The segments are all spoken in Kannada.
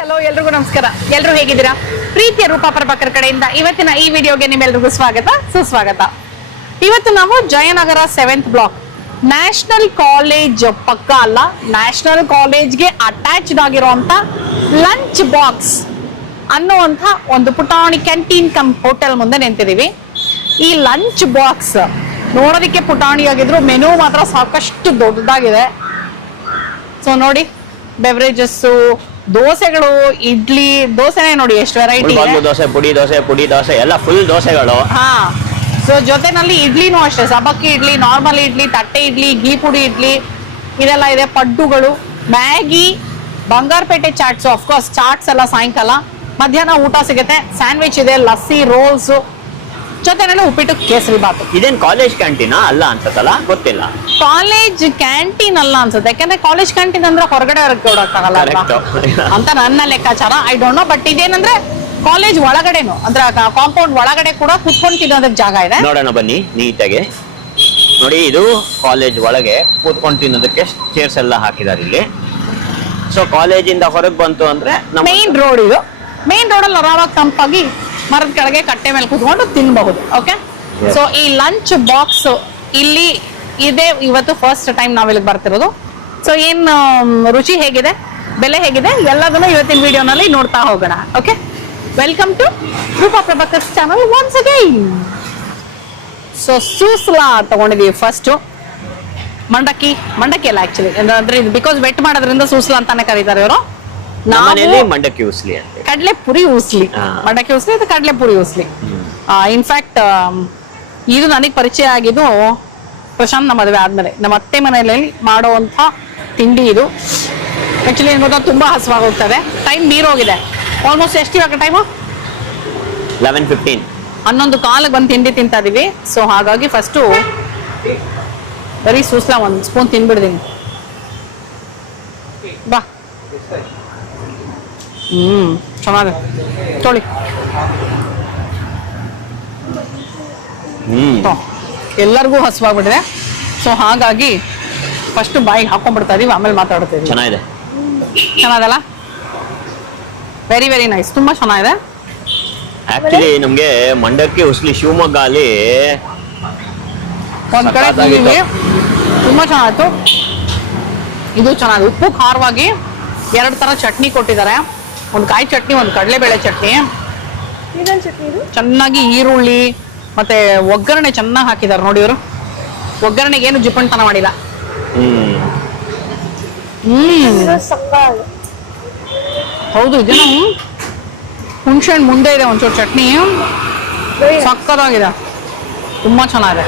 ಹಲೋ ಎಲ್ರಿಗೂ ನಮಸ್ಕಾರ. ಎಲ್ರು ಹೇಗಿದ್ದೀರಾ? ಪ್ರೀತಿಯ ರೂಪಾ ಪ್ರಭಾಕರ್ ಕಡೆಯಿಂದ ಇವತ್ತಿನ ಈ ವಿಡಿಯೋಗೆ ನಿಮ್ಮೆಲ್ರಿಗೂ ಸ್ವಾಗತ ಸುಸ್ವಾಗತ. ಇವತ್ತು ನಾವು Jayanagar 7th block national college ಪಕ್ಕ ಅಲ್ಲ, ನ್ಯಾಷನಲ್ ಕಾಲೇಜ್ಗೆ ಅಟ್ಯಾಚ್ಡ್ ಆಗಿರುವಂತ ಲಂಚ್ ಬಾಕ್ಸ್ ಅನ್ನುವಂಥ ಒಂದು ಪುಟಾಣಿ ಕ್ಯಾಂಟೀನ್ ಕಮ್ ಹೋಟೆಲ್ ಮುಂದೆ ನಿಂತಿದೀವಿ. ಈ ಲಂಚ್ ಬಾಕ್ಸ್ ನೋಡೋದಕ್ಕೆ ಪುಟಾಣಿಯಾಗಿದ್ರು ಮೆನು ಮಾತ್ರ ಸಾಕಷ್ಟು ದೊಡ್ಡದಾಗಿದೆ. ಸೊ ನೋಡಿ, ಬೆವರೇಜಸ್, ದೋಸೆಗಳು, ಇಡ್ಲಿ, ದೋಸೆನೇ ನೋಡಿ ಎಷ್ಟು ವೆರೈಟಿ ಇದೆ. ದೋಸೆ, ಪುಡಿ ದೋಸೆ ಎಲ್ಲ ಫುಲ್ ದೋಸೆಗಳು. ಹಾ, ಸೊ ಜೊತೆನಲ್ಲಿ ಇಡ್ಲಿನೂ ಅಷ್ಟೇ, ಸಬಕ್ಕಿ ಇಡ್ಲಿ, ನಾರ್ಮಲ್ ಇಡ್ಲಿ, ತಟ್ಟೆ ಇಡ್ಲಿ, ಘೀ ಪುಡಿ ಇಡ್ಲಿ ಇದೆಲ್ಲ ಇದೆ. ಪಡ್ಡುಗಳು, ಮ್ಯಾಗಿ, ಬಂಗಾರಪೇಟೆ ಚಾಟ್ಸ್, ಅಫ್ಕೋರ್ಸ್ ಚಾಟ್ಸ್ ಎಲ್ಲ ಸಾಯಂಕಾಲ. ಮಧ್ಯಾಹ್ನ ಊಟ ಸಿಗುತ್ತೆ, ಸ್ಯಾಂಡ್ವಿಚ್ ಇದೆ, ಲಸ್ಸಿ, ರೋಲ್ಸ್, ಜೊತೆನಲ್ಲಿ ಉಪ್ಪಿಟ್ಟು, ಕೇಸರಿ ಬಾತು. ಇದೇನ್ ಕಾಲೇಜ್ ಕ್ಯಾಂಟೀನಾ ಅಲ್ಲ ಅನ್ಸತ್ತಲ್ಲ, ಗೊತ್ತಿಲ್ಲ. ಕಾಲೇಜ್ ಕ್ಯಾಂಟೀನ್ ಅಲ್ಲ ಅನ್ಸುತ್ತೆ, ಯಾಕಂದ್ರೆ ಕಾಲೇಜ್ ಕ್ಯಾಂಟೀನ್ ಅಂದ್ರೆ ಹೊರಗಡೆ ಕೊಡಕ್ಕಾಗಲ್ಲ ಅಂತ ನನ್ನ ಲೆಕ್ಕಾಚಾರ. ಐ ಡೋಂಟ್ ನೋ, ಬಟ್ ಇದೇನಂದ್ರೆ ಕಾಲೇಜ್ ಒಳಗಡೆನು ಅಂದ್ರೆ ಕಾಂಪೌಂಡ್ ಒಳಗಡೆ ಕೂಡ ಕುತ್ಕೊಂಡು ತಿನ್ನೋದಕ್ಕೆ ಜಾಗ ಇದೆ. ನೋಡೋಣ ಬನ್ನಿ ನೀಟಾಗಿ. ನೋಡಿ, ಇದು ಕಾಲೇಜ್ ಒಳಗೆ ಕೂತ್ಕೊಂಡು ತಿನ್ನೋದಕ್ಕೆ ಚೇರ್ಸ್ ಎಲ್ಲ ಹಾಕಿದ್ದಾರೆ ಇಲ್ಲಿ. ಸೊ ಕಾಲೇಜಿಂದ ಹೊರಗೆ ಬಂತು ಅಂದ್ರೆ ಮೇನ್ ರೋಡ್, ಇದು ಮೇನ್ ರೋಡ್ ಅಲ್ಲಿ ಆರಾಮಾಗಿ ತಂಪಾಗಿ ಮರದ ಕೆಳಗೆ ಕಟ್ಟೆ ಮೇಲೆ ಕೂತ್ಕೊಂಡು ತಿನ್ಬಹುದು. ಓಕೆ, ಸೊ ಈ ಲಂಚ್ ಬಾಕ್ಸ್ ಇಲ್ಲಿ ಇದೆ. ಇವತ್ತು ಫಸ್ಟ್ ಟೈಮ್ ನಾವ್ ಇಲ್ಲಿಗೆ ಬರ್ತಿರೋದು. ಸೊ ಏನ್ ರುಚಿ ಹೇಗಿದೆ, ಬೆಲೆ ಹೇಗಿದೆ, ಎಲ್ಲದನ್ನು ಇವತ್ತಿನ ವಿಡಿಯೋನಲ್ಲಿ ನೋಡ್ತಾ ಹೋಗೋಣ. Okay, welcome to Roopa Prabhakar channel once again. So susla ತಗೊಂಡಿದೀವಿ ಫಸ್ಟ್. ಮಂಡಕ್ಕಿ ಅಲ್ಲ ಆಕ್ಚುಲಿ, ಅಂದ್ರೆ ಇದು ಬಿಕಾಸ್ ವೆಟ್ ಮಾಡೋದ್ರಿಂದ ಸೂಸ್ಲಾ ಅಂತಾನೆ ಕರೀತಾರೆ ಇವರು. ಮಂಡಕ್ಕಿ ಉಸ್ಲಿ ಅಂತ, ಕಡಲೆ ಪುರಿ ಉಸ್ಲಿ, ಮಂಡಕ್ಕಿ ಉಸ್ಲಿ, ಇದು ಕಡಲೆ ಪುರಿ ಉಸ್ಲಿ. ಇನ್ಫ್ಯಾಕ್ಟ್ ಇದು ನನಗೆ ಪರಿಚಯ ಆಗಿದ್ದು ಪ್ರಶಾಂತ್ ನಮ್ಮ ಮದುವೆ ಆದ್ಮೇಲೆ. ನಮ್ಮ ಅತ್ತೆ ಮನೆಯಲ್ಲಿ ಮಾಡುವಂತ ತಿಂಡಿ ಇದು. ಆಕ್ಚುಲಿ ಏನ್ ಗೊತ್ತಾ, ತುಂಬಾ ಹಸುವಾಗಿ ಹೋಗ್ತದೆ. ಟೈಮ್ ಮೀರೋಗಿದೆ. ಆಲ್ಮೋಸ್ಟ್ ಎಷ್ಟು ಇವಾಗ ಟೈಮು? 11:15. 11:15 ಬಂದು ತಿಂಡಿ ತಿಂತಾ ಇದೀವಿ. ಸೊ ಹಾಗಾಗಿ ಫಸ್ಟು ಬರೀ ಸೂಸ್ಲಾ ಒಂದು ಸ್ಪೂನ್ ತಿನ್ಬಿಡ್ತೀನಿ. ಬಾ, ಚೆನ್ನಾಗಿದೆ, ತೊಳಿ. ಎಲ್ಲರಿಗೂ ಹಸುವಾಗ್ಬಿಟ್ಟಿದೆ. ಸೊ ಹಾಗಾಗಿ ಫಸ್ಟ್ ಬಾಯಿಗೆ ಹಾಕೊಂಡ್ಬಿಡ್ತಾ ಇದೀವಿ, ಆಮೇಲೆ ಮಾತಾಡ್ತಾ ಇದೀವಿ. ಚೆನ್ನಾಗಿದೆ, ಚೆನ್ನಾಗಲ್ಲ? ವೆರಿ ವೆರಿ ನೈಸ್, ತುಂಬಾ ಚೆನ್ನಾಗಿದೆ. ಆಕ್ಚುಲಿ ನಮ್ಗೆ ಮಂಡಕ್ಕಿ ಉಸ್ಲಿ ಶಿವಮೊಗ್ಗ ಅಲ್ಲಿ ಒಂದ್ ಕಡೆ ತಿಂದಿವಿ, ತುಂಬಾ ಚೆನ್ನಾಗಿತ್ತು. ಇದು ಚೆನ್ನಾಗಿದೆ, ಉಪ್ಪು ಖಾರವಾಗಿ 2 ತರ ಚಟ್ನಿ ಕೊಟ್ಟಿದ್ದಾರೆ. ಒಂದು ಕಾಯಿ ಚಟ್ನಿ, ಒಂದು ಕಡಲೆಬೇಳೆ ಚಟ್ನಿ. ಚೆನ್ನಾಗಿ ಈರುಳ್ಳಿ ಮತ್ತೆ ಒಗ್ಗರಣೆ ಚೆನ್ನಾಗಿ ಹಾಕಿದ್ದಾರೆ ನೋಡಿ ಇವರು. ಒಗ್ಗರಣೆಗೆ ಏನು ಜಿಪ್ಪಣ್ತನ ಮಾಡಿಲ್ಲ. ಹೌದು, ಇದೇನು ಹುಣಸೆ ಹಣ್ಣು ಮುಂದೆ ಇದೆ ಒಂಚೂರು ಚಟ್ನಿ, ಸಕ್ಕತ್ತಾಗಿದೆ, ತುಂಬಾ ಚೆನ್ನಾಗಿದೆ.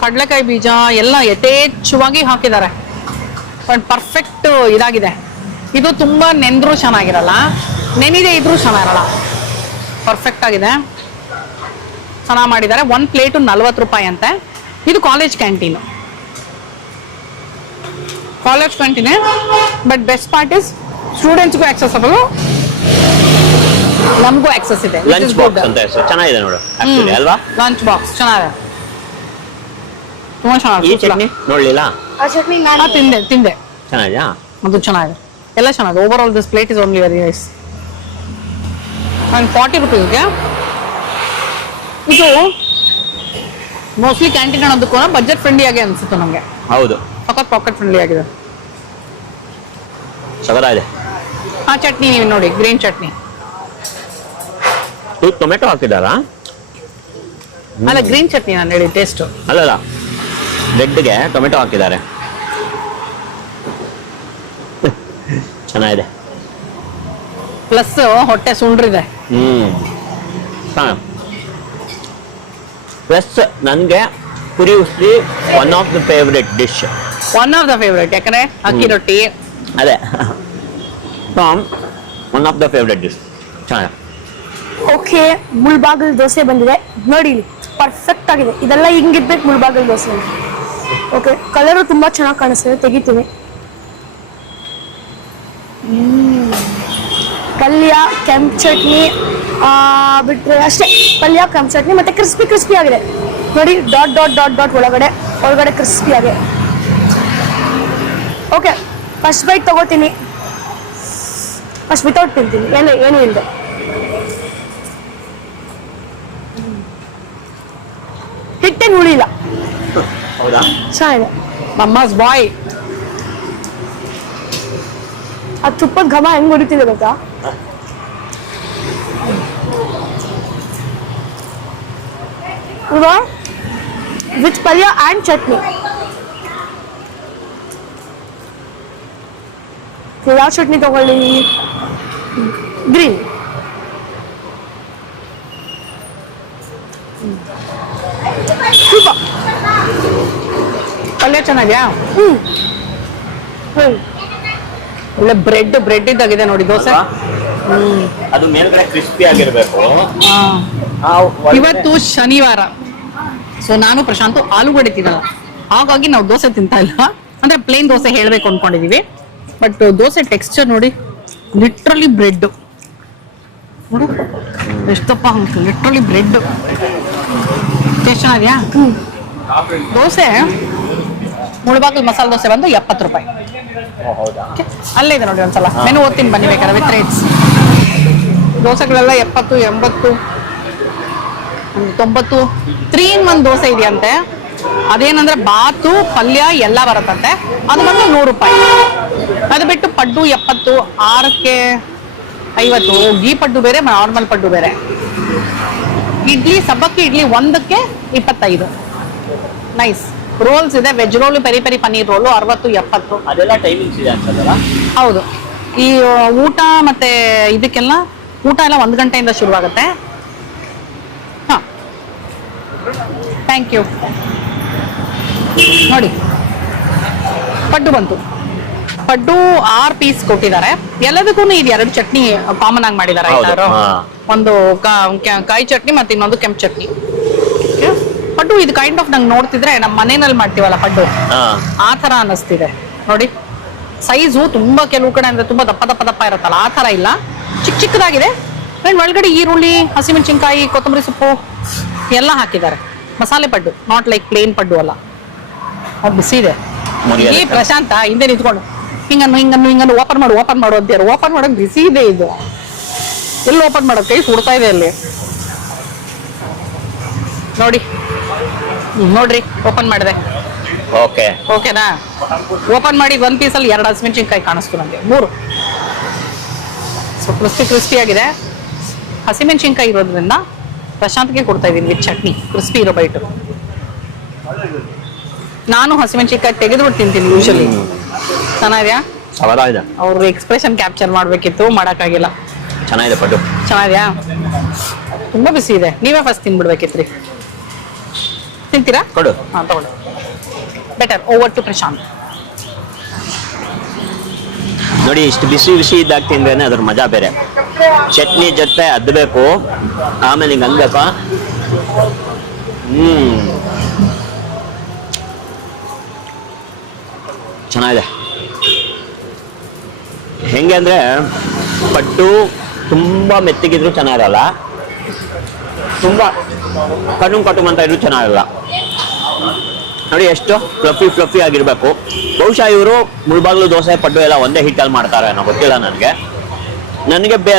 ಕಡಲೆಕಾಯಿ ಬೀಜ ಎಲ್ಲ ಯಥೇಚ್ಛವಾಗಿ ಹಾಕಿದ್ದಾರೆ. ಪರ್ಫೆಕ್ಟ್ ಇದಾಗಿದೆ. ಇದು ತುಂಬಾ ನೆಂದ್ರೂ ಚೆನ್ನಾಗಿರಲ್ಲ, ನೆನಿದೆ ಇದ್ರೂ ಚೆನ್ನಾಗಿರಲ್ಲ. ಪರ್ಫೆಕ್ಟ್ ಆಗಿದೆ, ಚೆನ್ನಾಗಿ ಮಾಡಿದ್ದಾರೆ. 1 ಪ್ಲೇಟು 40 ರೂಪಾಯಿ ಅಂತೆ. ಇದು college canteen, but best part is ಸ್ಟೂಡೆಂಟ್ಸ್ಗೂ ಆಕ್ಸೆಸಬಲ್, ನಮಗೂ ಆಕ್ಸೆಸ್ ಇದೆ. ಲಂಚ್ ಬಾಕ್ಸ್ ಅಂತ ಹೆಸರು ಚೆನ್ನಾಗಿದೆ ನೋಡು, ಆಕ್ಚುಲಿ ಅಲ್ವಾ? ಲಂಚ್ ಬಾಕ್ಸ್ ಚೆನ್ನಾಗಿದೆ, ತುಂಬಾ ಚೆನ್ನಾಗಿದೆ. ಈ ಚಟ್ನಿ ನೋಡ್ಲಿಲ್ಲ? ತಿಂದೆ, ಚೆನ್ನಾಗಿದೆಯಾ? ಅದು ಚೆನ್ನಾಗಿದೆ, ಎಲ್ಲ ಚೆನ್ನಾಗಿದೆ. Over all this plate is only very nice. And 40 ರೂಪೀಸ್ಗೆ ಇದು ಮೋಸ್ಟ್ಲಿ ಕ್ಯಾಂಟೀನ್ ಅನ್ನೋದಕ್ಕೂ ಬಜೆಟ್ ಫ್ರೆಂಡ್ಲಿ ಆಗಿ ಅನ್ಸುತ್ತೆ ನಮಗೆ. ಹೌದು, ಸಖತ್ ಪಾಕೆಟ್ ಫ್ರೆಂಡ್ಲಿ ಆಗಿದೆ, ಸಗರ ಇದೆ. ಆ ಚಟ್ನಿ ನೀವು ನೋಡಿ, ಗ್ರೀನ್ ಚಟ್ನಿ. ಟೊಮೆಟೊ ಹಾಕಿದಾರಾ? ಅಲ್ಲ, ಗ್ರೀನ್ ಚಟ್ನಿ ನಾನು ಹೇಳಿ ಟೇಸ್ಟ್ ಅಲ್ಲಲ್ಲ, ಬ್ರೆಡ್ಗೆ ಟೊಮೆಟೊ ಹಾಕಿದ್ದಾರೆ. ಚೆನ್ನಾಗಿದೆ, ಪ್ಲಸ್ ಹೊಟ್ಟೆ ಸುಂಡ್ರಿದೆ. ಪ್ಲಸ್ ನನಗೆ puri usli one of the favourite dish. ಯಾಕಂದ್ರೆ ಅಕ್ಕಿ ರೊಟ್ಟಿ ಅದೇ one of the favourite dish. ಚೆನ್ನಾಗಿದೆ. ಓಕೆ, ಮುಳ್ಬಾಗಿಲು ದೋಸೆ ಬಂದಿದೆ ನೋಡಿ, ಪರ್ಫೆಕ್ಟ್ ಆಗಿದೆ. ಇದೆಲ್ಲ ಹಿಂಗಿರ್ಬೇಕು ಮುಳ್ಬಾಗಿಲು ದೋಸೆ. ಓಕೆ, ಕಲರು ತುಂಬಾ ಚೆನ್ನಾಗಿ ಕಾಣಿಸ್ತಿದೆ, ತೆಗಿತೀನಿ. ಪಲ್ಯ, ಕೆಂಪು ಚಟ್ನಿ ಬಿಟ್ರೆ ಅಷ್ಟೇ. ಪಲ್ಯ, ಕೆಂಪು ಚಟ್ನಿ ಮತ್ತೆ ಕ್ರಿಸ್ಪಿ ಆಗಿದೆ ನೋಡಿ. ಡಾಟ್ ಡಾಟ್ ಡಾಟ್ ಡಾಟ್ ಒಳಗಡೆ ಕ್ರಿಸ್ಪಿ ಆಗಿದೆ. ಓಕೆ, ಫಸ್ಟ್ ಬೈಟ್ ತಗೋತೀನಿ. ಫಸ್ಟ್ ವಿತೌಟ್ ತಿಂತೀನಿ, ಏನು ಇಲ್ಲದೆ. ಹಿಟ್ಟೇನು ಉಳಿಲ್ಲ, ಹೌದಾ? ಚೆನ್ನಾಗಿದೆ. ಮಮ್ಮಸ್ ಬಾಯ್. ಆ ತುಪ್ಪದ ಘಮ ಹೆಂಗ್ ಹೊಡಿತಿದೆ ಗೊತ್ತಾ? ವಿತ್ ಪಲ್ಯ ಆ್ಯಂಡ್ ಚಟ್ನಿ. ಯಾವ ಚಟ್ನಿ ತಗೊಳ್ಳಿ? ಗ್ರೀನ್. ಸೂಪರ್. ಪಲ್ಯ ಚೆನ್ನಾಗ್ಯಾ? ಒಳ್ಳೆ ಬ್ರೆಡ್ ಇದ್ದಾಗಿದೆ ನೋಡಿ ದೋಸೆ. ಅದು ಮೇಲ್ಗಡೆ ಕ್ರಿಸ್ಪಿ ಆಗಿರ್ಬೇಕು. ಇವತ್ತು ಶನಿವಾರ, ಸೊ ನಾನು ಪ್ರಶಾಂತ್ ಆಲೂಗಡ್ಡೆ ತಿನ್ನಲ್ಲ, ಹಾಗಾಗಿ ನಾವು ದೋಸೆ ತಿಂತಾ ಇಲ್ಲ. ಅಂದ್ರೆ ಪ್ಲೇನ್ ದೋಸೆ ಹೇಳ್ಬೇಕು ಅನ್ಕೊಂಡಿದೀವಿ. ಬಟ್ ದೋಸೆ ಟೆಕ್ಸ್ಚರ್ ನೋಡಿ, ಲಿಟ್ರಲಿ ಬ್ರೆಡ್ ನೋಡು ಎಷ್ಟಪ್ಪ ಅಂತ, ಲಿಟ್ರಲಿ ಬ್ರೆಡ್. ಟೇಸ್ಟ್ ಚೆನ್ನಾಗಿದೆಯಾ? ದೋಸೆ ಮುಳಬಾಗಿಲು ಮಸಾಲೆ ದೋಸೆ ಬಂದು 70 ರೂಪಾಯಿ. Okay? ಅಲ್ಲೇ ಇದೆ ನೋಡಿ, ಒಂದ್ಸಲ ಮೆನು ಓದ್ತೀನಿ ಬನ್ನಿ ಬೇಕಾದ್ರೆ ವಿತ್ ರೇಟ್ಸ್. ದೋಸೆಗಳೆಲ್ಲ 70, 80, 90. 3 in 1 ದೋಸೆ ಇದೆಯಂತೆ. ಅದೇನಂದ್ರೆ ಬಾತು ಪಲ್ಯ ಎಲ್ಲ ಬರುತ್ತಂತೆ. ಅದು ಬಂದು 100 ರೂಪಾಯಿ. ಅದು ಬಿಟ್ಟು ಪಡ್ಡು 70, 6ಕ್ಕೆ 50. ಗೀ ಪಡ್ಡು ಬೇರೆ, ನಾರ್ಮಲ್ ಪಡ್ಡು ಬೇರೆ. ಇಡ್ಲಿ ಸಬ್ಬಕ್ಕಿ ಇಡ್ಲಿ 1ಕ್ಕೆ 25. ನೈಸ್. ರೋಲ್ಸ್ ಇದೆ, veg roll, peri peri paneer roll 60, 70. ಅದೆಲ್ಲ ಟೈಮಿಂಗ್ಸ್ ಇದೆ ಅನ್ಸಲ್ಲ? ಹೌದು. ಈ ಊಟ ಮತ್ತೆ ಇದಕ್ಕೆಲ್ಲ ಊಟ ಎಲ್ಲ 1 ಗಂಟೆಯಿಂದ ಶುರುವಾಗುತ್ತೆ. ಹಾ, ಥ್ಯಾಂಕ್ ಯು. ನೋಡಿ ಪಡ್ಡು ಬಂತು. ಪಡ್ಡು 6 ಪೀಸ್ ಕೊಟ್ಟಿದ್ದಾರೆ. ಎಲ್ಲದಕ್ಕೂ ಇದು 2 ಚಟ್ನಿ ಕಾಮನ್ ಆಗಿ ಮಾಡಿದ್ದಾರೆ. ಹೌದು. ಒಂದು ಕಾಯಿ ಚಟ್ನಿ ಮತ್ತೆ ಇನ್ನೊಂದು ಕೆಂಪು ಚಟ್ನಿ. ಪಡ್ಡು ಇದು ಕೈಂಡ್ ಆಫ್ ನಂಗೆ ನೋಡ್ತಿದ್ರೆ ನಮ್ಮ ಮನೆಯಲ್ಲಿ ಮಾಡ್ತೀವಲ್ಲ ಪಡ್ಡು, ಆ ತರ ಅನ್ನಿಸ್ತಿದೆ ನೋಡಿ. ಸೈಜು ತುಂಬಾ ಕೆಲವು ಕಡೆ ಅಂದ್ರೆ ತುಂಬಾ ದಪ್ಪ ದಪ್ಪ ದಪ್ಪ ಇರುತ್ತಲ್ಲ, ಆ ತರ ಇಲ್ಲ, ಚಿಕ್ಕ ಚಿಕ್ಕದಾಗಿದೆ. ಅಂಡ್ ಒಳಗಡೆ ಈರುಳ್ಳಿ, ಹಸಿಮೆಣಸಿನ್ಕಾಯಿ, ಕೊತ್ತಂಬರಿ ಸೊಪ್ಪು ಎಲ್ಲ ಹಾಕಿದ್ದಾರೆ. ಮಸಾಲೆ ಪಡ್ಡು, ನಾಟ್ ಲೈಕ್ ಪ್ಲೇನ್ ಪಡ್ಡು ಅಲ್ಲ. ಅದು ಬಿಸಿ ಇದೆ. ಈ ಪ್ರಶಾಂತ ಹಿಂದೆ ನಿಂತ್ಕೊಂಡು ಹಿಂಗನ್ನು ಓಪನ್ ಮಾಡು ಅಂತೀರ. ಓಪನ್ ಮಾಡಕ್ ಬಿಸಿ ಇದೆ ಇದು. ಎಲ್ಲಿ ಓಪನ್ ಮಾಡೋದು? ಕೈ ಸುಡ್ತಾ ಇದೆ ಅಲ್ಲಿ ನೋಡಿ. ನೋಡ್ರಿ ಓಪನ್ ಮಾಡಿದೆ. ಓಕೆನಾ? ಓಪನ್ ಮಾಡಿ 1 ಪೀಸಲ್ಲಿ 2 ಹಸಿಮೆಣಸಿನ್ಕಾಯಿ ಕಾಣಿಸ್ತು ನನಗೆ. 3. ಸೊ ಕ್ರಿಸ್ಪಿ ಆಗಿದೆ. ಹಸಿಮೆಣಸಿನ್ಕಾಯಿ ಇರೋದ್ರಿಂದ ಪ್ರಶಾಂತ್ಗೆ ಕೊಡ್ತಾ ಇದೀನಿ ವಿತ್ ಚಟ್ನಿ, ಕ್ರಿಸ್ಪಿ ಇರೋ ಬೈಟು. ನಾನು ಹಸಿಮೆಣಸಿನ್ಕಾಯಿ ತೆಗೆದ್ಬಿಟ್ಟು ತಿಂತೀನಿ ಯೂಶಲಿ. ಚೆನ್ನಾಗಿದೆಯಾ? ಅವ್ರ ಎಕ್ಸ್ಪ್ರೆಷನ್ ಕ್ಯಾಪ್ಚರ್ ಮಾಡ್ಬೇಕಿತ್ತು, ಮಾಡಕ್ಕಾಗಿಲ್ಲ. ಚೆನ್ನಾಗಿದೆ ಪಡ್ಡು. ಚೆನ್ನಾಗಿದೆಯಾ? ತುಂಬಾ ಬಿಸಿ ಇದೆ. ನೀವೇ ಫಸ್ಟ್ ತಿನ್ಬಿಡ್ಬೇಕಿತ್ರಿ. ತಿಂತೀರಾ? ಕೊಡು. ಹಾ, ತಗೊಳ್ಳಿ. ಬೆಟರ್. Over to Prashant. ನೋಡಿ, ಇಷ್ಟು ಬಿಸಿ ಬಿಸಿ ಇದ್ದಾಗ ತಿಂದ್ರೇನೆ ಅದ್ರ ಮಜಾ ಬೇರೆ. ಚಟ್ನಿ ಜೊತೆ ಅದ್ಬೇಕು, ಆಮೇಲೆ ಹಿಂಗೆ ಅನ್ಬೇಕಾ. ಚೆನ್ನಾಗಿದೆ. ಹೆಂಗೆ ಅಂದ್ರೆ ಪಡ್ಡು ತುಂಬಾ ಮೆತ್ತಗಿದ್ರು ಚೆನ್ನಾಗಿರಲ್ಲ, ತುಂಬಾ ಕಟುಮ್ ಅಂತ ಇದ್ರು ಚೆನ್ನಾಗಿರಲ್ಲ. ನೋಡಿ ಎಷ್ಟು ಫ್ಲಫಿ ಆಗಿರ್ಬೇಕು. ಬಹುಶಃ ಇವರು ಮುಳಬಾಗಿಲು ದೋಸೆ ಪಡ್ಡು ಎಲ್ಲ ಒಂದೇ ಹಿಟ್ಟಲ್ಲಿ ಮಾಡ್ತಾರೆ ಅನ್ನೋ ಗೊತ್ತಿಲ್ಲ ನನಗೆ.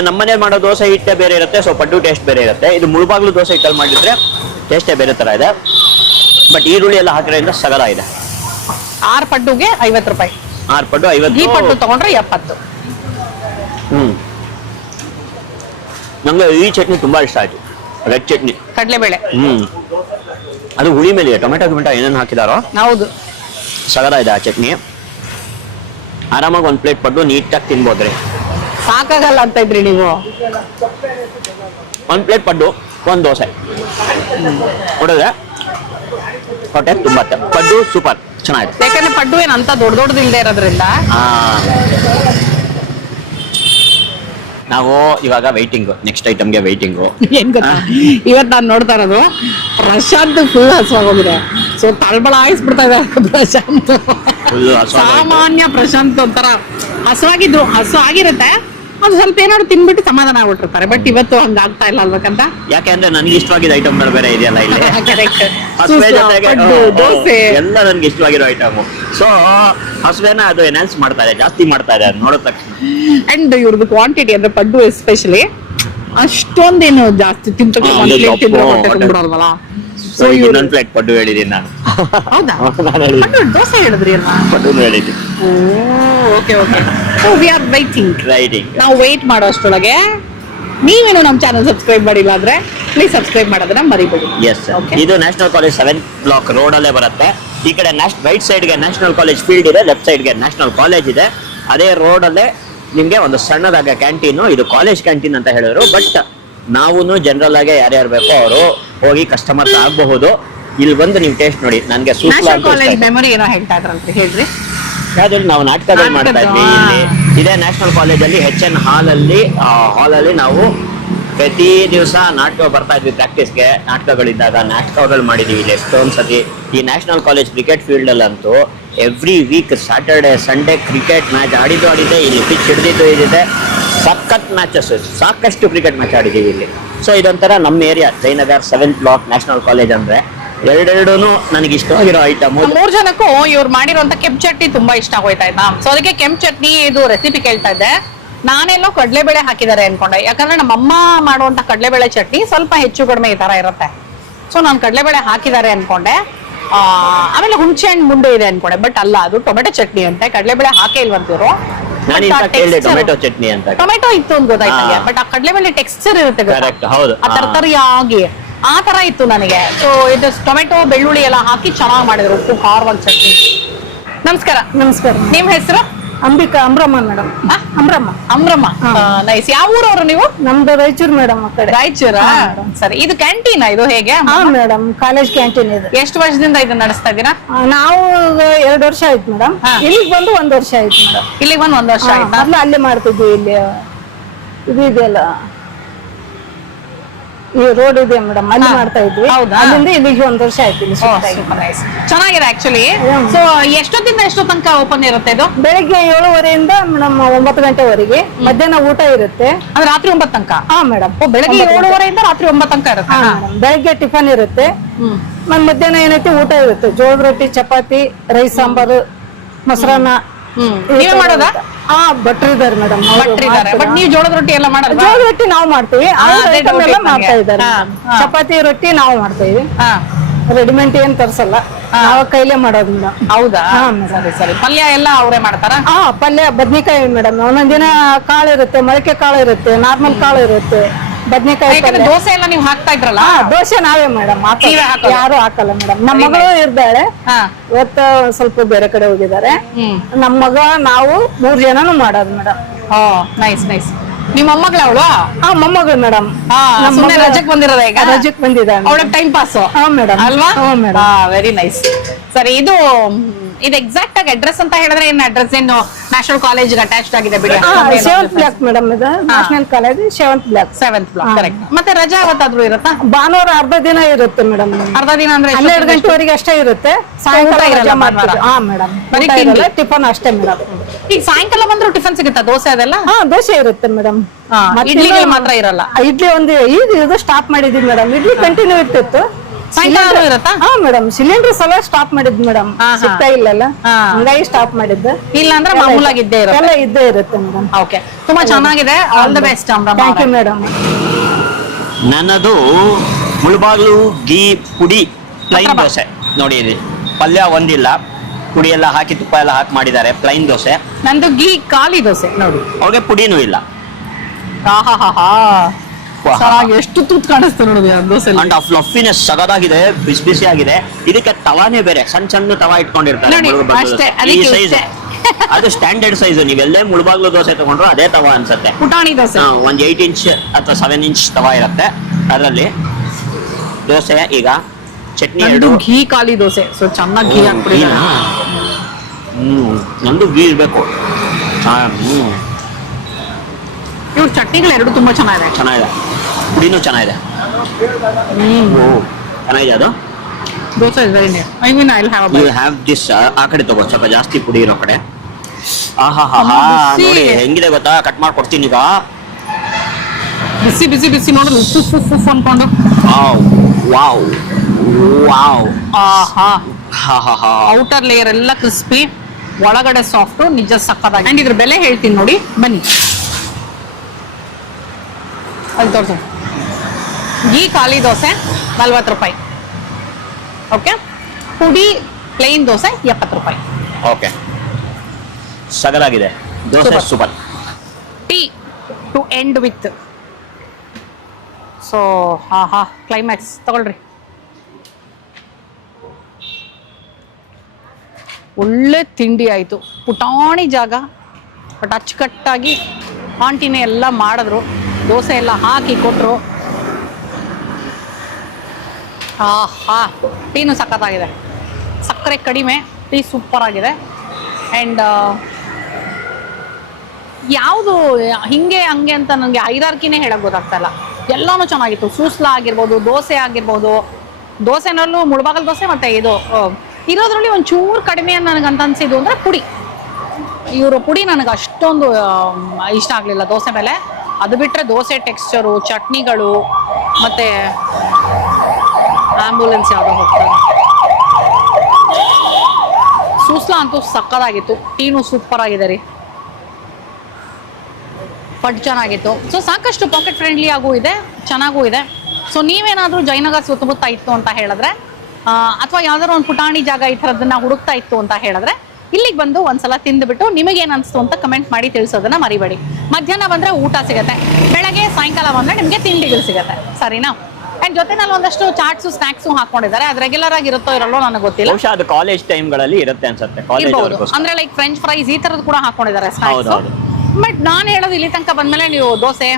ನಮ್ಮನೆ ಮಾಡೋ ದೋಸೆ ಹಿಟ್ಟೆ ಬೇರೆ ಇರುತ್ತೆ, ಸೊ ಪಡ್ಡು ಟೇಸ್ಟ್ ಬೇರೆ ಇರುತ್ತೆ. ಇದು ಮುಳಬಾಗಿಲು ದೋಸೆ ಹಿಟ್ಟಲ್ಲಿ ಮಾಡಿದ್ರೆ ಟೇಸ್ಟೇ ಬೇರೆ ತರ ಇದೆ. ಬಟ್ ಈರುಳ್ಳಿ ಎಲ್ಲ ಹಾಕಿರೋದ್ರಿಂದ ಸಗಲ ಇದೆ. 6 ಪಡ್ಡುಗೆ 50 ರೂಪಾಯಿ. 6 ಪಡ್ಡು 50. ಈ ಪಡ್ಡು ತಗೊಂಡ್ರೆ 70. ನಂಗೆ ಈ ಚಟ್ನಿ ತುಂಬಾ ಇಷ್ಟ ಆಯ್ತು, ರೆಡ್ ಚಟ್ನಿ, ಕಡಲೆಬೇಳೆ. ಅದು ಹುಳಿ ಮೇಲೆ ಟೊಮೆಟೊ ಏನೇನು ಹಾಕಿದಾರೋ. ಹೌದು, ಸಗಲ ಇದೆ ಆ ಚಟ್ನಿ. ಆರಾಮಾಗಿ 1 ಪ್ಲೇಟ್ ಪಡ್ಡು ನೀಟಾಗಿ ತಿನ್ಬೋದ್ರಿ. ಸಾಕಾಗಲ್ಲ ಅಂತ ಇದ್ರಿ ನೀವು. 1 ಪ್ಲೇಟ್ ಪಡ್ಡು, 1 ದೋಸೆ ನೋಡಿದ್ರೆ ಹೊಟ್ಟೆ ತುಂಬತ್ತೆ. ಪಡ್ಡು ಸೂಪರ್ ಚೆನ್ನಾಗಿದೆ. ಯಾಕಂದ್ರೆ ಪಡ್ಡು ಏನ್ ಅಂತ ದೊಡ್ಡದು ಇಲ್ಲದೆ ಇರೋದ್ರಿಂದ. ನಾವು ಇವಾಗ ವೈಟಿಂಗು, ನೆಕ್ಸ್ಟ್ ಐಟಮ್ಗೆ ವೈಟಿಂಗು. ಏನ್ ಗೊತ್ತಾ, ಇವತ್ತು ನಾನು ನೋಡ್ತಾ ಇರೋದು ಪ್ರಶಾಂತ್ ಫುಲ್ ಹಸುವಾಗೋಗಿದೆ. ಸೊ ತಳಬಳ ಆಯಿಸ್ಬಿಡ್ತಾ ಇದೆ ಪ್ರಶಾಂತ್. ಸಾಮಾನ್ಯ ಪ್ರಶಾಂತ್ ಒಂಥರ ಹಸು ಆಗಿರುತ್ತೆ, ಅದು ಸ್ವಲ್ಪ ಏನಾದ್ರು ತಿನ್ಬಿಟ್ಟು ಸಮಾಧಾನ ಆಗ್ಬಿಟ್ಟಿರ್ತಾರೆ. ಬಟ್ ಇವತ್ತು ಹಂಗ ಆಗ್ತಾ ಇಲ್ಲ ಅಲ್ಬೇಕಂತ. ಯಾಕೆ ಅಂದ್ರೆ ನನ್ಗೆ ಇಷ್ಟವಾಗಿದ್ದ ಐಟಮ್ಗಳು ಬೇರೆ ಇದೆಯಲ್ಲ ಇಲ್ಲಿ. Correct. ಹಸುವೆ ಜೊತೆಗೆ ಪಡ್ಡು, ದೋಸೆ ಎಲ್ಲ ನನ್ಗೆ ಇಷ್ಟವಾಗಿರೋ ಐಟಮ್. ಸೊ ಹಸುವೆನ ಅದು ಎನ್ಹಾನ್ಸ್ ಮಾಡ್ತಾ ಇದೆ, ಜಾಸ್ತಿ ಮಾಡ್ತಾ ಇದೆ ಅದು ನೋಡಿದ ತಕ್ಷಣ. ಅಂಡ್ ಇವ್ರದ್ದು ಕ್ವಾಂಟಿಟಿ ಅಂದ್ರೆ ಪಡ್ಡು ಎಸ್ಪೆಷಲಿ ಅಷ್ಟೊಂದೇನು ಜಾಸ್ತಿ ತಿಂತಕ್ಕೆ ಬಿಡೋಲ್ವಲ್ಲ. ಸೊ ಇನ್ನೊಂದು ಪ್ಲೇಟ್ ಪಡ್ಡು ಹೇಳಿದೀನಿ ನಾನು. ಹೌದಾ? ನಾನು ಹೇಳಿದ್ದೀನಿ. ಪಡ್ಡು ದೋಸೆ ಹೇಳಿದ್ರಿ ಅಲ್ವಾ? ಪಡ್ಡು ಹೇಳಿದ್ದೀನಿ. Okay okay. So we are waiting. Writing. ನಾವು ವೇಟ್ ಮಾಡೋ ಅಷ್ಟರೊಳಗೆ ನೀವೇನು ನಮ್ಮ ಚಾನಲ್ ಸಬ್ಸ್ಕ್ರೈಬ್ ಮಾಡಿಲ್ಲ ಅಂದ್ರೆ ಪ್ಲೀಸ್ ಸಬ್ಸ್ಕ್ರೈಬ್ ಮಾಡೋದನ್ನ ಮರಿಬೇಡಿ. ಎಸ್, ಇದು national college 7th block road ಅಲ್ಲೇ ಬರುತ್ತೆ. ಈ ಕಡೆ ರೈಟ್ ಸೈಡ್ಗೆ ನ್ಯಾಷನಲ್ ಕಾಲೇಜ್ ಫೀಲ್ಡ್ ಇದೆ, ಲೆಫ್ಟ್ ಸೈಡ್ಗೆ ನ್ಯಾಷನಲ್ ಕಾಲೇಜ್ ಇದೆ. ಅದೇ ರೋಡ್ ಅಲ್ಲೇ ನಿಮ್ಗೆ ಒಂದು ಸಣ್ಣದಾದ ಕ್ಯಾಂಟೀನು, ಇದು ಕಾಲೇಜ್ ಕ್ಯಾಂಟೀನ್ ಅಂತ ಹೇಳಿದ್ರು. ಬಟ್ ನಾವು ಜನರಲ್ ಆಗಿ ಯಾರ್ಯಾರು ಬೇಕೋ ಅವರು ಹೋಗಿ ಕಸ್ಟಮರ್ಸ್ ಆಗಬಹುದು. ಇಲ್ಲಿ ಬಂದು ನೀವು ಟೇಸ್ಟ್ ನೋಡಿ. ನನಗೆ ಸೂಪರ್ ನ್ಯಾಷನಲ್ ಕಾಲೇಜ್ ಮೆಮೊರಿ ಏನೋ ಹೇಳ್ತಾ ಇದ್ರಂತೆ, ಹೇಳ್ರಿ. ಯಾವ್ದ್ರಲ್ಲಿ ನಾವು ನಾಟಕದಲ್ಲಿ ಮಾಡ್ತಾ ಇದ್ವಿ. ಇಲ್ಲಿ ಇದೇ ನ್ಯಾಷನಲ್ ಕಾಲೇಜಲ್ಲಿ HN ಹಾಲಲ್ಲಿ ನಾವು ಪ್ರತಿ ದಿವಸ ನಾಟಕ ಬರ್ತಾ ಇದ್ವಿ ಪ್ರಾಕ್ಟೀಸ್ಗೆ. ನಾಟಕಗಳಿದ್ದಾಗ ನಾಟಕಗಳು ಮಾಡಿದೀವಿ ಇಲ್ಲಿ ಎಷ್ಟೊಂದು ಸತಿ. ಈ ನ್ಯಾಷನಲ್ ಕಾಲೇಜ್ ಕ್ರಿಕೆಟ್ ಫೀಲ್ಡ್ ಅಲ್ಲಂತೂ every week Saturday Sunday cricket match ಆಡಿದ್ದೆ. ಇಲ್ಲಿ ಪಿಚ್ ಹಿಡಿದಿದ್ದು ಇದೆ. ಸಖತ್ ಮ್ಯಾಚಸ್, ಸಾಕಷ್ಟು ಕ್ರಿಕೆಟ್ ಮ್ಯಾಚ್ ಆಡಿದೀವಿ ಇಲ್ಲಿ. ಸೊ ಇದೊಂಥರ ನಮ್ಮ area Jayanagar 7th block national college ಅಂದ್ರೆ ಎರಡೆರಡು ನನಗೆ ಇಷ್ಟವಾಗಿರೋ ಐಟಮ್. 3 ಜನಕ್ಕೂ ಇವ್ರು ಮಾಡಿರುವಂತ ಕೆಂಪು ಚಟ್ನಿ ತುಂಬಾ ಇಷ್ಟ ಆಗೋಯ್ತಾ ಇದ್ದ. ಸೊ ಅದಕ್ಕೆ ಕೆಂಪು ಚಟ್ನಿ ಇದು ರೆಸಿಪಿ ಕೇಳ್ತಾ ಇದ್ದೆ. ನಾನೆಲ್ಲೋ ಕಡಲೆಬೇಳೆ ಹಾಕಿದ್ದಾರೆ ಅನ್ಕೊಂಡೆ, ಯಾಕಂದ್ರೆ ನಮ್ಮಮ್ಮ ಮಾಡುವಂತ ಕಡಲೆಬೇಳೆ ಚಟ್ನಿ ಸ್ವಲ್ಪ ಹೆಚ್ಚು ಕಡಿಮೆ ಈ ತರ ಇರುತ್ತೆ. ಸೊ ನಾನು ಕಡಲೆಬೇಳೆ ಹಾಕಿದ್ದಾರೆ ಅನ್ಕೊಂಡೆ. ಆಮೇಲೆ ಹುಣಸೆ ಹಣ್ಣು ಮುಂಡೆ ಇದೆ ಅನ್ಕೊಂಡೆ, ಬಟ್ ಅಲ್ಲ, ಅದು ಟೊಮೆಟೊ ಚಟ್ನಿ ಅಂತೆ. ಕಡಲೆಬೇಳೆ ಹಾಕೇ ಇಲ್ವಂತಿದ್ರು. ಟೊಮೆಟೊ ಚಟ್ನಿ ಅಂತ ಟೊಮೆಟೊ ಇತ್ತು ಅಂತ ಗೊತ್ತಾಯ್ತು, ಬಟ್ ಆ ಕಡಲೆಬೇಳೆ ಟೆಕ್ಸ್ಚರ್ ಇರುತ್ತೆ ಆ ತರತರಿಯಾಗಿ, ಆ ತರ ಇತ್ತು ನನಗೆ. ಸೊ ಇದು ಟೊಮೆಟೊ ಬೆಳ್ಳುಳ್ಳಿ ಎಲ್ಲ ಹಾಕಿ ಚೆನ್ನಾಗಿ ಮಾಡಿದ್ರು, ಉಪ್ಪು ಖಾರವಾಗಿ ಚಟ್ನಿ. ನಮಸ್ಕಾರ. ನಮಸ್ಕಾರ. ನಿಮ್ ಹೆಸರು? ಅಂಬಿಕಾ. ಅಮ್ರಮ್ಮ ಮೇಡಮ್. ಅಮ್ರಮ್ಮ. ನೈಸ್. ಯಾವ ಊರವ್ರು ನೀವು? ನಮ್ದು ರಾಯಚೂರು ಮೇಡಮ್. ಆ ಕಡೆ ರಾಯಚೂರ? ಸರಿ. ಇದು ಕ್ಯಾಂಟೀನ್ ಇದು ಹೇಗೆ? ಹಾ ಮೇಡಮ್, ಕಾಲೇಜ್ ಕ್ಯಾಂಟೀನ್ ಇದೆ. ಎಷ್ಟು ವರ್ಷದಿಂದ ಇದನ್ನ ನಡೆಸ್ತಾ ಇದ್ದೀರಾ? ನಾವು 2 ವರ್ಷ ಆಯ್ತು ಮೇಡಮ್. ಇಲ್ಲಿಗೆ ಬಂದು 1 ವರ್ಷ ಆಯ್ತು ಮೇಡಮ್. ಇಲ್ಲಿಗೆ ಬಂದು 1 ವರ್ಷ ಆಯ್ತಾ? ಮೊದ್ಲು ಅಲ್ಲೇ ಮಾಡ್ತಿದ್ವಿ. ಇಲ್ಲಿ ಇದು ಇದೆಯಲ್ಲ, ಈ ರೋಡ್ ಇದೆ ಮೇಡಮ್, ಅಲ್ಲಿ ಮಾಡ್ತಾ ಇದ್ವಿ. ಅಲ್ಲಿಂದ ಇಲ್ಲಿಗೆ 1 ವರ್ಷ ಆಯ್ತು. ಚೆನ್ನಾಗಿದೆ ಆಕ್ಚುಲಿ. ಸೊ ಎಷ್ಟೊತ್ತಿಂದ ಎಷ್ಟೋ ತನಕ ಓಪನ್ ಇರುತ್ತೆ ಇದು? ಬೆಳಿಗ್ಗೆ 7:30 ಮೇಡಮ್ 9 ಗಂಟೆವರೆಗೆ. ಮಧ್ಯಾಹ್ನ ಊಟ ಇರುತ್ತೆ. ಅಂದ್ರೆ ರಾತ್ರಿ 9 ತನಕ? ಹಾ ಮೇಡಮ್. ಬೆಳಗ್ಗೆ 7:30 ರಾತ್ರಿ 9 ತನಕ ಇರುತ್ತೆ. ಬೆಳಗ್ಗೆ ಟಿಫನ್ ಇರುತ್ತೆ. ಮಧ್ಯಾಹ್ನ ಏನೈತಿ ಊಟ ಇರುತ್ತೆ. ಜೋಳದ ರೊಟ್ಟಿ, ಚಪಾತಿ, ರೈಸ್, ಸಾಂಬಾರು, ಮೊಸರನ್ನ. ನೀವೇ ಮಾಡೋದಾ? ಹಾ, ಭಟ್ರು ಇದಾರೆ ಮೇಡಮ್. ಬಟ್ ನೀವು ಜೋಳದ ರೊಟ್ಟಿ ಎಲ್ಲ ಮಾಡೋದು? ಜೋಳದ ರೊಟ್ಟಿ ನಾವು ಮಾಡ್ತೀವಿ, ಮಾಡ್ತಾ ಇದ್ದಾರೆ. ಚಪಾತಿ ರೊಟ್ಟಿ ನಾವು ಮಾಡ್ತೀವಿ. ರೆಡಿಮೇಡ್ ಏನ್ ತರ್ಸಲ್ಲ, ನಾವು ಕೈಲೇ ಮಾಡೋದು ಮೇಡಮ್. ಹೌದಾ? ಸರಿ ಸರಿ. ಪಲ್ಯ ಎಲ್ಲ ಅವರೇ ಮಾಡ್ತಾರ? ಹಾ, ಪಲ್ಯ ಬದ್ನಿಕಾಯಿ ಮೇಡಮ್. ಒಂದೊಂದ್ ದಿನ ಕಾಳು ಇರುತ್ತೆ, ಮೊಳಕೆ ಕಾಳು ಇರುತ್ತೆ, ನಾರ್ಮಲ್ ಕಾಳು ಇರುತ್ತೆ, ಬದ್ನಿಕಾಯಿ. ದೋಸೆ ಎಲ್ಲ ನೀವು ಹಾಕ್ತಾ ಇದ್ರಲ್ಲ? ದೋಸೆ ನಾವೇ ಮೇಡಮ್, ಯಾರು ಹಾಕಲ್ಲ ಮೇಡಮ್. ನಮ್ಮ ಮಗಳು ಇರ್ತಾಳೆ, ಇವತ್ತು ಸ್ವಲ್ಪ ಬೇರೆ ಕಡೆ ಹೋಗಿದ್ದಾರೆ. ನಮ್ಮ ಮಗ ನಾವು 3 ಜನನು ಮಾಡೋದು ಮೇಡಮ್. Nice nice. ನಿಮ್ಮ ಮೊಮ್ಮಗಳು ಅವಳು? ಹಾ, ಮೊಮ್ಮಗಳು ಮೇಡಮ್. ರಜಕ್ ಬಂದಿರೋದ ಈಗ? ರಜಕ್ ಬಂದಿದ್ದಾಳೆ. ಅವಳಿಗೆ ಟೈಮ್ ಪಾಸ್ ಮೇಡಮ್ ಅಲ್ವಾ? Very nice. ಸರಿ, ಇದು ಎಕ್ಸಾಕ್ಟ್ ಆಗಿ ಅಡ್ರೆಸ್ ಅಂತ ಹೇಳಿದ್ರೆ ಏನ್ ಅಡ್ರೆಸ್? ಏನು ನ್ಯಾಷನಲ್ ಕಾಲೇಜ್ ಅಟ್ಯಾಚ್ಡ್ ಆಗಿದೆ ಬಿಡಿ? 7th block madam. ಇದು national college 7th block. 7th block, correct. ಮತ್ತೆ ರಜಾ ಯಾವತ್ತಾದ್ರೂ ಇರುತ್ತಾ? ಭಾನುವಾರ ಅರ್ಧ ದಿನ ಇರುತ್ತೆ ಮೇಡಮ್. ಅರ್ಧ ದಿನ ಅಂದ್ರೆ 12 ಗಂಟೆವರೆಗೆ ಅಷ್ಟೇ ಇರುತ್ತೆ. ಸಾಯಂಕಾಲ ರಜಾ ಮಾಡ್ತಾರೆ. ಹಾ ಮೇಡಮ್, ಟಿಫನ್ ಅಷ್ಟೇ ಮೇಡಮ್. ಈಗ ಸಾಯಂಕಾಲ ಬಂದ್ರು ಟಿಫನ್ ಸಿಗುತ್ತಾ? ದೋಸೆ ಅದೆಲ್ಲ? ಹಾ, ದೋಸೆ ಇರುತ್ತೆ ಮೇಡಮ್. ಇಡ್ಲಿ ಮಾತ್ರ ಇರಲ್ಲ? ಇಡ್ಲಿ ಒಂದು ಇದು ಸ್ಟಾಪ್ ಮಾಡಿದ್ವಿ ಮೇಡಮ್. ಇಡ್ಲಿ ಕಂಟಿನ್ಯೂ ಇರ್ತಿತ್ತು. ಸಾಯಂಕಾಲ ಇರುತ್ತಾ? ಹಾ ಮೇಡಮ್, ಸಿಲಿಂಡರ್ಸ್ ಎಲ್ಲ ಸ್ಟಾಪ್ ಮಾಡಿದ್ ಮೇಡಮ್. ಸಿಗ್ತಾ ಇಲ್ಲಲ್ಲ, ಹಂಗಾಗಿ ಸ್ಟಾಪ್ ಮಾಡಿದ್ದು. ಇಲ್ಲ ಅಂದ್ರೆ ಮಾಮೂಲಾಗಿ ಇದ್ದೇ ಇರುತ್ತೆ? ಎಲ್ಲ ಇದ್ದೇ ಇರುತ್ತೆ ಮೇಡಮ್. ಓಕೆ, ತುಂಬಾ ಚೆನ್ನಾಗಿದೆ. All the best. Thank you madam. ನನ್ನದು ಮುಳಬಾಗ್ಲು ಗೀ ಪುಡಿ ಪ್ಲೈನ್ ದೋಸೆ ನೋಡಿ. ಇಲ್ಲಿ ಪಲ್ಯ ಒಂದಿಲ್ಲ, ಪುಡಿ ಎಲ್ಲ ಹಾಕಿ ತುಪ್ಪ ಎಲ್ಲ ಹಾಕಿ ಮಾಡಿದ್ದಾರೆ. ಪ್ಲೈನ್ ದೋಸೆ. ನಂದು ಗೀ ಖಾಲಿ ದೋಸೆ ನೋಡಿ. ಅವ್ರಿಗೆ ಪುಡಿನೂ ಇಲ್ಲ. ಎಷ್ಟು ತೂತ್ ಕಾಣಿಸ್ತು ನೋಡಿ ದೋಸೆ. ಅಂಡ್ ಆ ಫ್ಲಫಿನೆಸ್ ಸಗದಾಗಿದೆ, ಬಿಸಿ ಬಿಸಿ ಆಗಿದೆ. ಇದಕ್ಕೆ ತವಾನೇ ಬೇರೆ, ಸಣ್ಣ ಸಣ್ಣ ತವಾ ಇಟ್ಕೊಂಡಿರ್ತಾರೆ. ಅದು ಸ್ಟ್ಯಾಂಡರ್ಡ್ ಸೈಜ್. ನೀವೆಲ್ಲೇ ಮುಳಬಾಗ್ಲು ದೋಸೆ ತಗೊಂಡ್ರು ಅದೇ ತವಾ ಅನ್ಸುತ್ತೆ. ಪುಟಾಣಿ ದೋಸೆ. ಒಂದ್ 8 ಇಂಚ್ ಅಥವಾ 7 ಇಂಚ್ ತವಾ ಇರುತ್ತೆ. ಅದರಲ್ಲಿ ದೋಸೆ. ಈಗ ಚಟ್ನಿ ಘೀ ಖಾಲಿ ದೋಸೆ. ಸೊ ಚೆನ್ನಾಗಿ ಘೀ ಹಾಕ್ಬಿಡಿ. ನಂದು ಘೀ ಇರ್ಬೇಕು. ಇವ್ರ ಚಟ್ನಿಗಳು ಎರಡು ತುಂಬಾ ಚೆನ್ನಾಗಿದೆ. ಪುಡಿನೂ ಚೆನ್ನಾಗಿದೆ. ಚೆನ್ನಾಗಿದೆ ಅದು. Dosa is very nice. I mean I will have you have this. ಆ ಕಡೆ ತಗೋ, ಸ್ವಲ್ಪ ಜಾಸ್ತಿ ಪುಡಿ ಇರೋ ಕಡೆ. ಬಿಸಿ. ನೋಡಿ ಹೆಂಗಿದೆ ಗೊತ್ತಾ, ಕಟ್ ಮಾಡಿ ಕೊಡ್ತೀನಿ ಈಗ. ಬಿಸಿ ಬಿಸಿ ಬಿಸಿ ನೋಡ್ರಿ, ಉಫ್ ಉಫ್ ಉಫ್ ಅನ್ಕೊಂಡು. Wow wow. ಆಹಾ, ಹಾ. ಔಟರ್ ಲೇಯರ್ ಎಲ್ಲ ಕ್ರಿಸ್ಪಿ, ಒಳಗಡೆ ಸಾಫ್ಟ್, ನಿಜ ಸಕ್ಕತ್ತಾಗಿ. ಅಂಡ್ ಇದ್ರ ಬೆಲೆ ಹೇಳ್ತೀನಿ ನೋಡಿ, ಬನ್ನಿ ಅಲ್ಲಿ ತೋರಿಸು. ಈ ಖಾಲಿ ದೋಸೆ 40 ರೂಪಾಯಿ. ಓಕೆ, ಪುಡಿ ಪ್ಲೇನ್ ದೋಸೆ 70 ರೂಪಾಯಿ. ಓಕೆ, ಸಗಲಾಗಿದೆ dosa, Super. Super. Tea to end with. So ಹಾ ಕ್ಲೈಮ್ಯಾಕ್ಸ್ ತಗೊಳ್ರಿ. ಒಳ್ಳೆ ತಿಂಡಿ ಆಯಿತು, ಪುಟಾಣಿ ಜಾಗ, ಬಟ್ ಅಚ್ಚುಕಟ್ಟಾಗಿ ಆಂಟಿನೇ ಎಲ್ಲ ಮಾಡಿದ್ರು, ದೋಸೆ ಎಲ್ಲ ಹಾಕಿ ಕೊಟ್ಟರು. ಹಾ, ಟೀನು ಸಖತ್ತಾಗಿದೆ, ಸಕ್ಕರೆ ಕಡಿಮೆ, ಟೀ ಸೂಪರ್ ಆಗಿದೆ. ಆ್ಯಂಡ್ ಯಾವುದು ಹಿಂಗೆ ಹಂಗೆ ಅಂತ ನನಗೆ ಹೈರಾರ್ಕಿನೇ ಹೇಳಕ್ ಗೊತ್ತಾಗ್ತಾಯಿಲ್ಲ. ಎಲ್ಲನೂ ಚೆನ್ನಾಗಿತ್ತು. ಸೂಸ್ಲಾ ಆಗಿರ್ಬೋದು, ದೋಸೆ ಆಗಿರ್ಬೋದು, ದೋಸೆನಲ್ಲೂ ಮುಳಬಾಗಲ್ ದೋಸೆ ಮತ್ತು ಇದು ಇರೋದ್ರಲ್ಲಿ ಒಂಚೂರು ಕಡಿಮೆ ನನಗಂತ ಅನಿಸಿದ್ದು ಅಂದರೆ ಪುಡಿ. ಇವರು ಪುಡಿ ನನಗೆ ಅಷ್ಟೊಂದು ಇಷ್ಟ ಆಗಲಿಲ್ಲ ದೋಸೆ ಮೇಲೆ. ಅದು ಬಿಟ್ಟರೆ ದೋಸೆ ಟೆಕ್ಸ್ಚರು, ಚಟ್ನಿಗಳು, ಮತ್ತು ಆಂಬ್ಯುಲೆನ್ಸ್ ಯಾವುದೋ ಹೋಗ್ತಾರೆ. ಸೂಸ್ಲಾ ಅಂತೂ ಸಕ್ಕತ್ತಾಗಿತ್ತು, ಟೀನು ಸೂಪರ್ ಆಗಿದೆ ರೀ, ಪಟ್ ಚೆನ್ನಾಗಿತ್ತು. ಸೊ ಸಾಕಷ್ಟು ಪಾಕೆಟ್ ಫ್ರೆಂಡ್ಲಿ ಆಗೂ ಇದೆ, ಚೆನ್ನಾಗೂ ಇದೆ. ಸೊ ನೀವೇನಾದರೂ ಜಯನಗರ ಸುತ್ತಮುತ್ತ ಇತ್ತು ಅಂತ ಹೇಳಿದ್ರೆ, ಅಥವಾ ಯಾವ್ದಾದ್ರು ಒಂದು ಪುಟಾಣಿ ಜಾಗ ಈ ಥರದನ್ನ ಹುಡುಕ್ತಾ ಇತ್ತು ಅಂತ ಹೇಳಿದ್ರೆ, ಇಲ್ಲಿಗೆ ಬಂದು ಒಂದ್ಸಲ ತಿಂದುಬಿಟ್ಟು ನಿಮಗೇನು ಅನಿಸ್ತು ಅಂತ ಕಮೆಂಟ್ ಮಾಡಿ ತಿಳಿಸೋದನ್ನ ಮರಿಬೇಡಿ. ಮಧ್ಯಾಹ್ನ ಬಂದರೆ ಊಟ ಸಿಗುತ್ತೆ, ಬೆಳಗ್ಗೆ ಸಾಯಂಕಾಲ ಬಂದರೆ ನಿಮಗೆ ತಿಂಡಿಗಳು ಸಿಗುತ್ತೆ, ಸರಿನಾ? ಆ್ಯಂಡ್ ಜೊತೆನಲ್ಲಿ ಒಂದಷ್ಟು ಚಾಟ್ಸು ಸ್ನ್ಯಾಕ್ಸು ಹಾಕೊಂಡಿದ್ದಾರೆ. ಅದು ರೆಗ್ಯುಲರ್ ಆಗಿ ಇರುತ್ತೋ ಇರಲ್ಲೋ ನನಗೆ ಗೊತ್ತಿಲ್ಲ. ಬಹುಶಃ ಅದು ಕಾಲೇಜ್ ಟೈಮ್ಗಳಲ್ಲಿ ಇರುತ್ತೆ ಅನ್ಸುತ್ತೆ. ಇರ್ಬೋದು, ಅಂದ್ರೆ ಲೈಕ್ ಫ್ರೆಂಚ್ ಫ್ರೈಸ್ ಈ ಥರದ್ದು ಕೂಡ ಹಾಕೊಂಡಿದ್ದಾರೆ ಸ್ನ್ಯಾಕ್ಸ್. ಬಟ್ ನಾನು ಹೇಳೋದು, ಇಲ್ಲಿ ತನಕ ಬಂದಮೇಲೆ ನೀವು ದೋಸೆ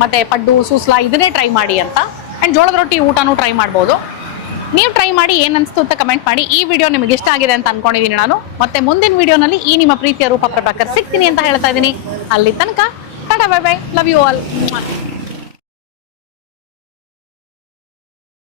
ಮತ್ತೆ ಪಡ್ಡು, ಸೂಸ್ಲಾ ಇದನ್ನೇ ಟ್ರೈ ಮಾಡಿ ಅಂತ. ಆ್ಯಂಡ್ ಜೋಳದ ರೊಟ್ಟಿ ಊಟನೂ ಟ್ರೈ ಮಾಡ್ಬೋದು. ನೀವು ಟ್ರೈ ಮಾಡಿ ಏನು ಅನಿಸ್ತು ಅಂತ ಕಮೆಂಟ್ ಮಾಡಿ. ಈ ವಿಡಿಯೋ ನಿಮಗೆ ಇಷ್ಟ ಆಗಿದೆ ಅಂತ ಅನ್ಕೊಂಡಿದ್ದೀನಿ ನಾನು. ಮತ್ತೆ ಮುಂದಿನ ವಿಡಿಯೋನಲ್ಲಿ ಈ ನಿಮ್ಮ ಪ್ರೀತಿಯ ರೂಪ ಪ್ರಭಾಕರ್ ಸಿಗ್ತೀನಿ ಅಂತ ಹೇಳ್ತಾ ಇದ್ದೀನಿ. ಅಲ್ಲಿ ತನಕ tata, bye bye, love you all.